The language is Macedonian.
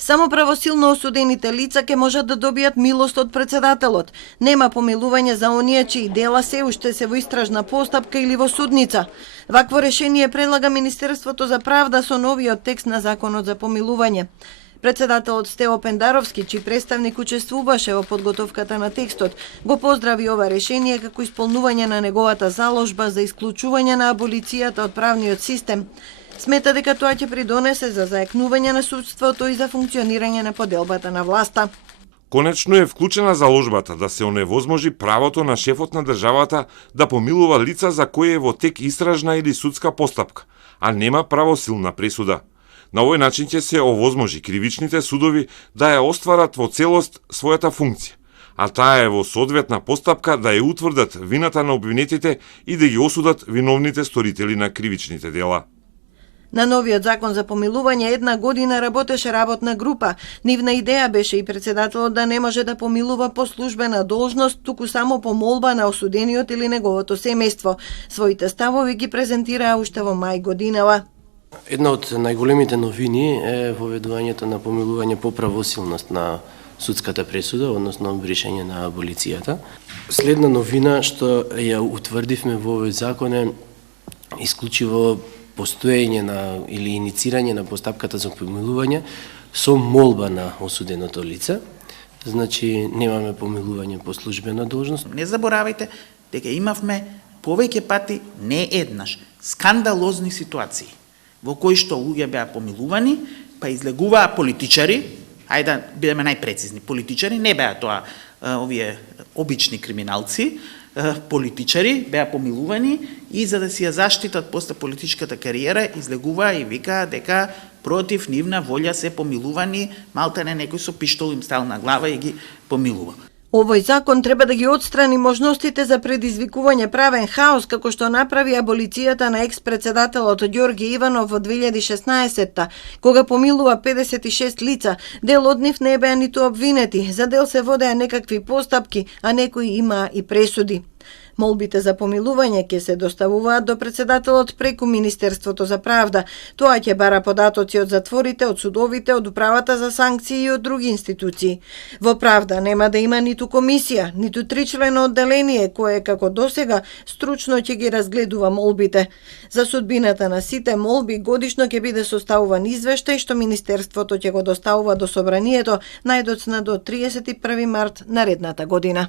Само правосилно осудените лица ќе можат да добијат милост од председателот. Нема помилување за оние чии дела се уште се во истражна постапка или во судница. Вакво решение предлага Министерството за правда со новиот текст на Законот за помилување. Председателот Стево Пендаровски, чиј представник учествуваше во подготовката на текстот, го поздрави ова решение како исполнување на неговата заложба за исклучување на аболицијата од правниот систем. Смета дека тоа ќе придонесе за заекнување на судството и за функционирање на поделбата на власта. Конечно е вклучена заложбата да се оневозможи правото на шефот на државата да помилува лица за кои е во тек истражна или судска постапка, а нема правосилна пресуда. На овој начин ќе се овозможи кривичните судови да ја остварат во целост својата функција, а таа е во соодветна постапка да ја утврдат вината на обвинетите и да ги осудат виновните сторители на кривичните дела. На новиот закон за помилување една година работеше работна група. Нивна идеја беше и председателот да не може да помилува по службена должност, туку само по молба на осудениот или неговото семејство. Своите ставови ги презентираа уште во мај годинава. Една од најголемите новини е воведувањето на помилување по правосилност на судската пресуда, односно бришање на аболицијата. Следна новина што ја утврдивме во овој закон е исклучиво постоење на или иницирање на постапката за помилување со молба на осуденото лице. Значи немаме помилување по службена должност. Не заборавајте дека имавме повеќе пати не еднаш скандалозни ситуации во кои што луѓе беа помилувани, па излегуваа политичари, ајде да бидеме најпрецизни, политичари, не беа тоа овие обични криминалци, политичари беа помилувани и за да си ја заштитат после политичката кариера излегуваа и викаа дека против нивна волја се помилувани, малтене некој со пиштол им стал на глава и ги помилува. Овој закон треба да ги отстрани можностите за предизвикување правен хаос, како што направи аболицијата на екс-председателот Ѓорги Иванов во 2016-та, кога помилува 56 лица. Дел од нив не беа ниту обвинети, за дел се водеа некакви постапки, а некои имаа и пресуди. Молбите за помилување ќе се доставуваат до председателот преку Министерството за правда. Тоа ќе бара податоци од затворите, од судовите, од управата за санкции и од други институции. Во правда нема да има ниту комисија, ниту тричлено одделение кое како досега стручно ќе ги разгледува молбите. За судбината на сите молби годишно ќе биде составуван извештај што Министерството ќе го доставува до собранието најдоцна до 31 март наредната година.